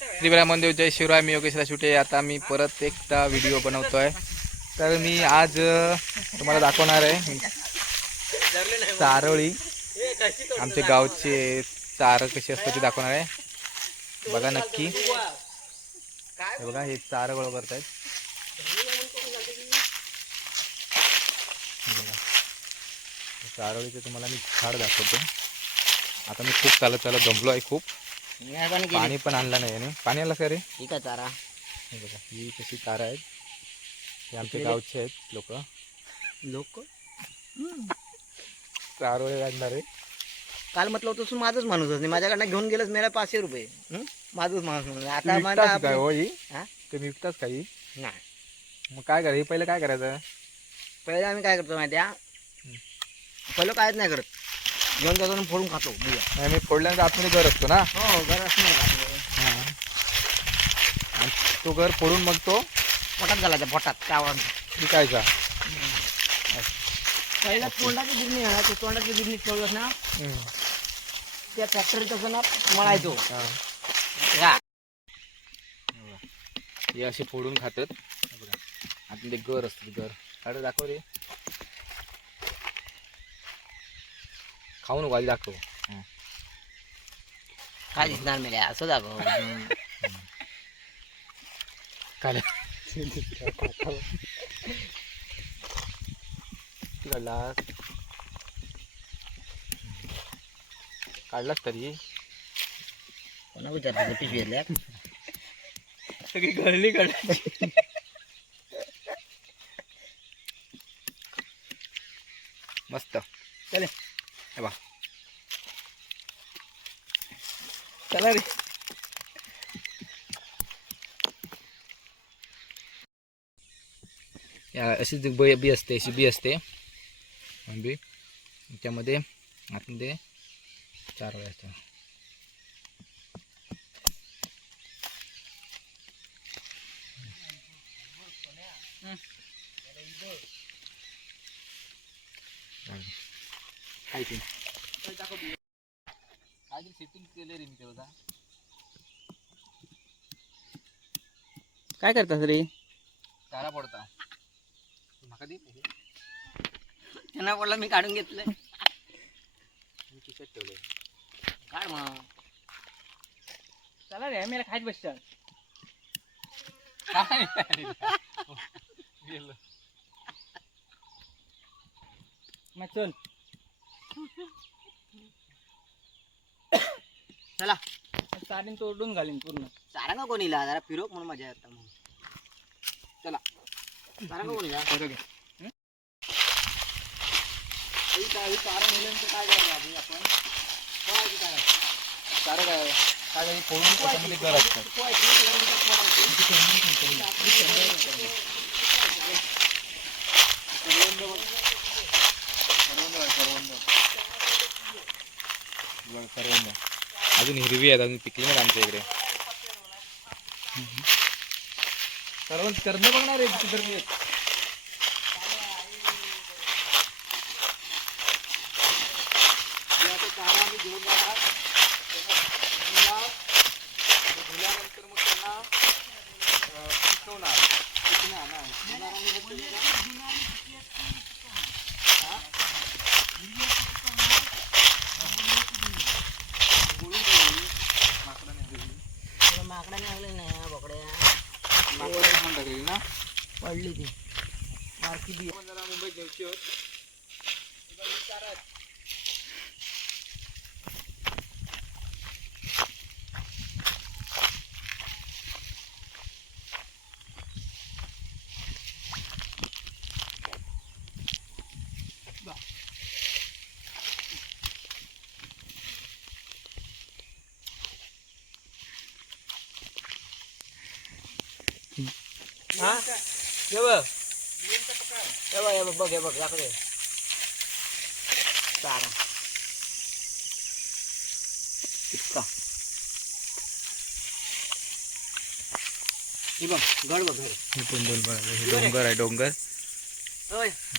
त्रिपुरा मंदिर जय शिवराय मी योगेश राशुटे आता मी परत एकदा व्हिडिओ बनवतो आहे तर मी आज तुम्हाला दाखवणार आहे. चारोळी आमचे गावचे चार कशी असतात ते दाखवणार आहे. बघा नक्की. बघा हे चार गोळा करत आहेत बघा. चारोळीचं तुम्हाला मी झाड दाखवतो आता मी खूप चालत चालत दमलो आहे खूप. पाणी पण आणलं नाही याने. पाणी आणलं का रे? ठीक आहे तारा. हे बघा ही कशी तारा आहेत. हे आमच्या गावचे आहेत लोक. लोक? चारोळे आणणार आहे. काल म्हटलं होतं तू माझंच माणूस नाही. माझ्याकडनं घेऊन गेलंस मेरा पाचशे रुपये. हं? माझंच माणूस म्हणून. आता काय आपलं- हो ही? हा? ते विकतास काही नाही. मग काय करायचं? पहिलं काय करायचं? पहिले आम्ही काय करतो माहिती पहिलं कायच नाही करत. घेऊन जातो फोडून खातो बिया नाही मी फोडल्यानंतर आतमध्ये घर असतो ना हो घरात नाही. आणि तो घर फोडून मग तो पोटात घालायचा पोटात कावड विकायचा पहिला तोंडाची बिजनी आहे ना ते तोंडाची बिजनी ठेवलं ना हम्म. त्या फॅक्टरी तसं ना मळायचो हा. हा. हे असे फोडून खातात. आतमध्ये घर असतं घर काढ दाखव रे खाऊ नको आधी दाखव. काय दिसणार मेल्या असं दाखव काय काढलास काढलास तरी कोणा विचारतो पिशवी घेतल्या सगळी गळली काढली मस्त चले हे बा चला रे या अशी जी बी असते अशी बी असते बी त्यामध्ये आतमध्ये चार वेळा खायची सेटिंग केले रे मी तेव्हा काय करतात रे? तारा पडता दे त्यांना बोलला मी काढून घेतलंय. मी खिशात ठेवले काढ मग. चला रे मेरा खायच बसतात मग चल. चला चारीन तोडून घालीन पूर्ण चारा का कोणीला जरा फिरोक म्हणून मजा येतात मग चला चारा का कोणीला चारा नेल्यानंतर काय करायला आपण पोहायची काय तारा काय काय फोडून त्याच्यामध्ये घर असतात बघ, करवंद. अजून हिरवी आहेत अजून पिकली नाही आमच्या इकडे. सर्व करणं बघणार आहे तिथे तर. मी मग त्यांना आता चारा आम्ही घेऊन जाणार त्यांना धुल्यानंतर मग त्यांना अं, पिकवणार पिकणार ना धुणार आणि मग त्यांना- बोलून ठेवली. माकडाने हलवली. माकडा लागले नाही बोकड्या माकडाने खाऊन टाकलेली ना पडली ती मारकी बी आपण जरा मुंबईत न्यायची आहोत हा हे बघ. हे बघ हे बघ बघ हे बघ दाखव चारा. इतका. हे बघ गड बघ हे पण हे डोंगर आहे डोंगर.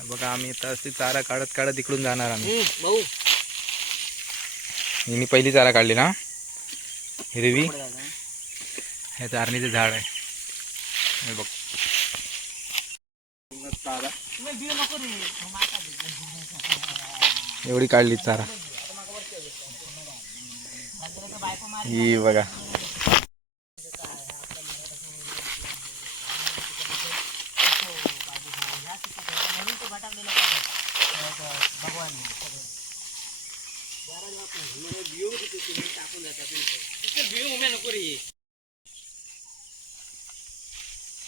बघा आम्ही आता अशी चारा काढत काढत इकडून जाणार आम्ही. भाऊ हिने पहिली चारा काढली ना. हिरवी. हे चारणीचं झाड आहे. हे बघ. एवढी काढली चारा. ही बघा.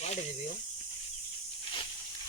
वाढ रे बिऊ काय करते वाढ बिऊ वाईट नाही खाऊ जमा करता कसे